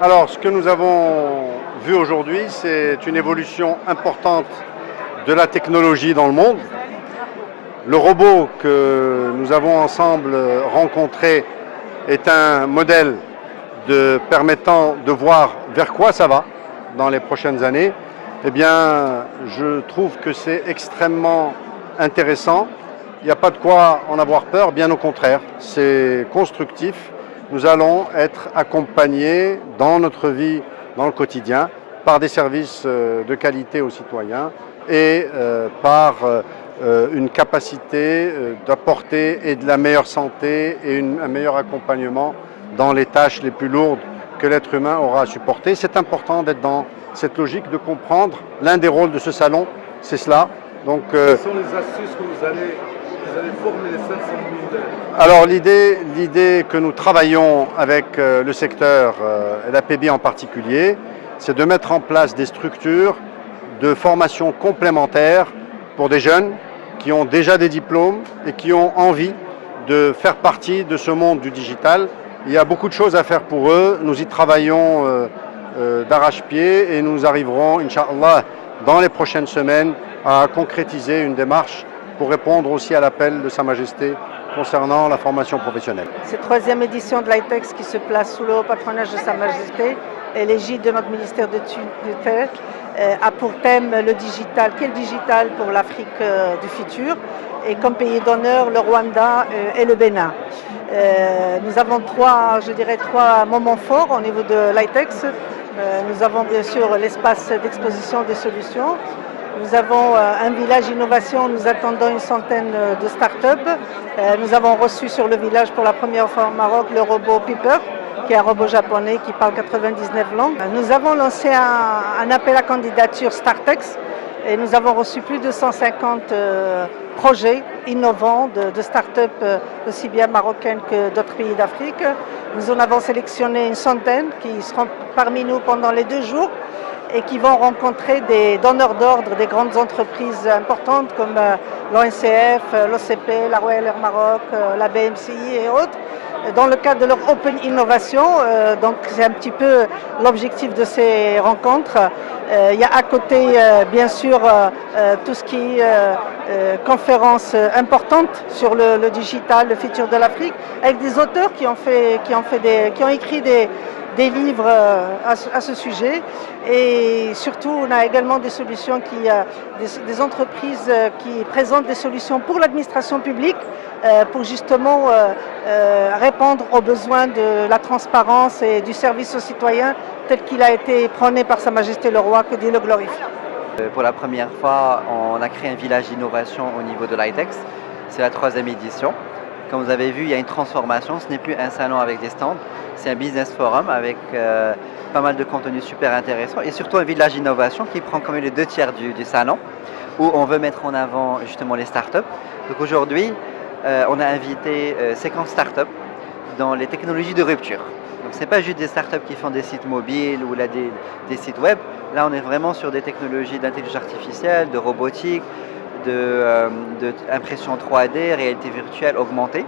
Alors, ce que nous avons vu aujourd'hui, c'est une évolution importante de la technologie dans le monde. Le robot que nous avons ensemble rencontré est un modèle permettant de voir vers quoi ça va dans les prochaines années. Eh bien, je trouve que c'est extrêmement intéressant. Il n'y a pas de quoi en avoir peur, bien au contraire, c'est constructif. Nous allons être accompagnés dans notre vie, dans le quotidien, par des services de qualité aux citoyens et par une capacité d'apporter et de la meilleure santé et un meilleur accompagnement dans les tâches les plus lourdes que l'être humain aura à supporter. C'est important d'être dans cette logique, de comprendre l'un des rôles de ce salon, c'est cela. Donc, quelles sont les astuces que vous allez former les 500 000? Alors l'idée que nous travaillons avec le secteur et la PB en particulier, c'est de mettre en place des structures de formation complémentaires pour des jeunes qui ont déjà des diplômes et qui ont envie de faire partie de ce monde du digital. Il y a beaucoup de choses à faire pour eux, nous y travaillons d'arrache-pied et nous arriverons, Inch'Allah, dans les prochaines semaines à concrétiser une démarche pour répondre aussi à l'appel de Sa Majesté concernant la formation professionnelle. Cette troisième édition de l'ITEX qui se place sous le haut patronage de Sa Majesté et l'égide de notre ministère de tutelle a pour thème le digital. Quel digital pour l'Afrique du futur? Et comme pays d'honneur, le Rwanda et le Bénin. Nous avons trois moments forts au niveau de l'ITEX. Nous avons bien sûr l'espace d'exposition des solutions. Nous avons un village innovation, nous attendons une centaine de start-up. Nous avons reçu sur le village pour la première fois au Maroc le robot Piper, qui est un robot japonais qui parle 99 langues. Nous avons lancé un appel à candidature Startex et nous avons reçu plus de 150 projets innovants de start-up aussi bien marocaines que d'autres pays d'Afrique. Nous en avons sélectionné une centaine qui seront parmi nous pendant les 2 jours et qui vont rencontrer des donneurs d'ordre des grandes entreprises importantes comme l'ONCF, l'OCP, la Royal Air Maroc, la BMCI et autres, dans le cadre de leur Open Innovation. Donc c'est un petit peu l'objectif de ces rencontres. Il y a à côté, bien sûr, tout ce qui est conférences importantes sur le digital, le futur de l'Afrique, avec des auteurs qui ont écrit des livres à ce sujet. Et surtout, on a également des solutions des entreprises qui présentent des solutions pour l'administration publique pour justement répondre aux besoins de la transparence et du service aux citoyens tel qu'il a été prôné par Sa Majesté le Roi, que Dieu le glorifie. Pour la première fois, on a créé un village d'innovation au niveau de l'ITEX. C'est la 3e édition. Comme vous avez vu, il y a une transformation. Ce n'est plus un salon avec des stands, c'est un business forum avec pas mal de contenus super intéressants et surtout un village d'innovation qui prend quand même les 2/3 du salon où on veut mettre en avant justement les startups. Donc aujourd'hui, on a invité 50 startups dans les technologies de rupture. Donc ce n'est pas juste des startups qui font des sites mobiles ou là, des sites web. Là, on est vraiment sur des technologies d'intelligence artificielle, de robotique, d'impression 3D, réalité virtuelle augmentée.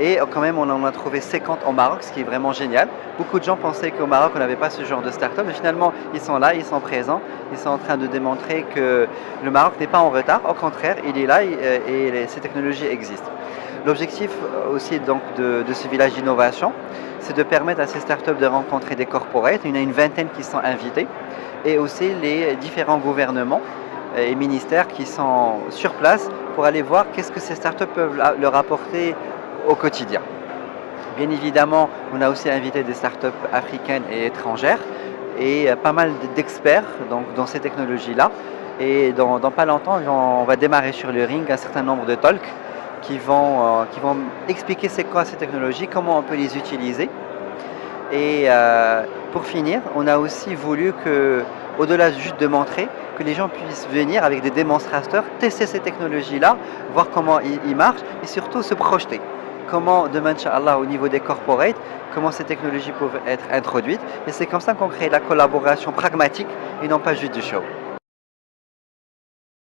Et quand même, on en a trouvé 50 au Maroc, ce qui est vraiment génial. Beaucoup de gens pensaient qu'au Maroc, on n'avait pas ce genre de start-up, mais finalement, ils sont là, ils sont présents. Ils sont en train de démontrer que le Maroc n'est pas en retard. Au contraire, il est là et ces technologies existent. L'objectif aussi donc, de ce village d'innovation, c'est de permettre à ces startups de rencontrer des corporates. Il y en a une vingtaine qui sont invités. Et aussi les différents gouvernements et ministères qui sont sur place pour aller voir qu'est-ce que ces startups peuvent leur apporter au quotidien. Bien évidemment, on a aussi invité des startups africaines et étrangères et pas mal d'experts dans ces technologies-là. Et dans pas longtemps, on va démarrer sur le ring un certain nombre de talks qui vont expliquer c'est quoi ces technologies, comment on peut les utiliser. Et pour finir, on a aussi voulu que, au-delà juste de montrer, que les gens puissent venir avec des démonstrateurs, tester ces technologies-là, voir comment ils marchent et surtout se projeter. Comment demain, Inch'Allah, au niveau des corporates, comment ces technologies peuvent être introduites. Et c'est comme ça qu'on crée la collaboration pragmatique et non pas juste du show.